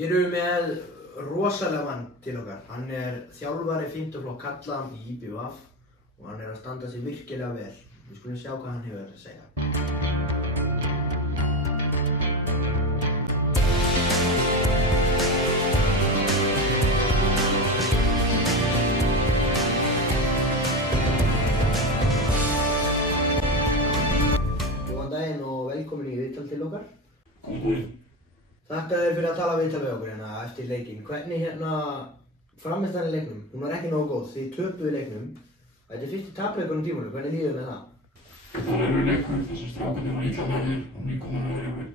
Hér erum við með rosalega mann til okkar. Hann er þjálfari 5. flokk karla í IBVF og hann er að standa sig virkilega vel. Við skulum sjá hvað hann hefur að segja. Góðan daginn og velkomin í viðtal til okkar. Góðan daginn. Þakka þér fyrir að tala viðtal við okkur hérna eftir leikinn. Hvernig frammistaðan í leiknum? Hún var ekki nógu góð. Þið töpuðu leiknum. Þetta er fyrsti tapleikurinn tímanum. Hvernig líður með það? Þetta var erfiður leikur þar sem strákarnir voru illa lagðir og nýkomnir voru yfir.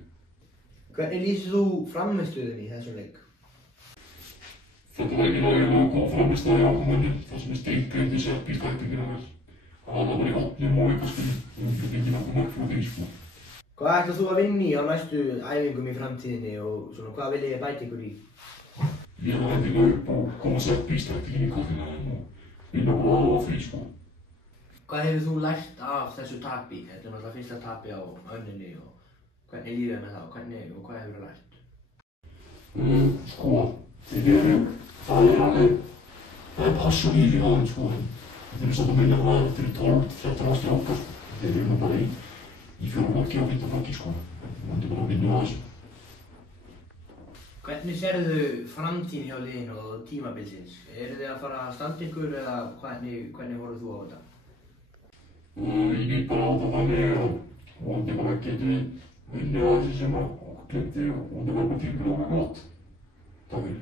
Hvernig lýsir þú frammistöðunni í þessum leik? Þetta var ekki nógu góð frammistaða í áhugamanni þar sem steingreindi serbískæpingina vel. Það var bara í opnum og aukaspilum og við fengið nokkuð mörg frá því. Hvað ætlar þú að vinna í á næstu æfingum í framtíðinni og svona, hvað viljið þið bæta ykkur í? Ég var endilega upp og koma serbískæpingin í kvartfinalinn og vinna bara á því sko. Hvað hefur þú lært af þessu tapi? Þetta er náttúrulega fyrsta tapi á önninni og hvernig líður þér með það og hvað hefur þú lært? Sko, það er passion í því aðeins sko. Þeir eru samt að minna hvað þeir eru 12-13 strákar. Þeir eru bara í 4. flokki og 5. flokki sko. Þeir eru bara að vinna að þessu. Hvernig sérðu framtíðin hjá liðinu og tímabilsins? Eru þið að fara að standa ykkur eða hvernig horfir þú á þetta? Ég lít bara á það þannig að vonandi bara getum við unnið að þessu sem okkur glemdi og vonandi verður bara tímabilið okkur gott. Takk fyrir.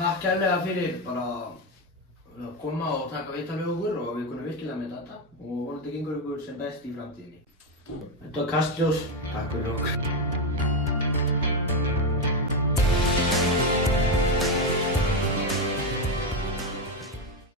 Takk kærlega fyrir bara að koma og taka viðtal við okkur og við kunum virkilega með þetta og vonandi gengur ykkur sem best í framtíðinni. Þetta var Kastljós, takk fyrir okkur.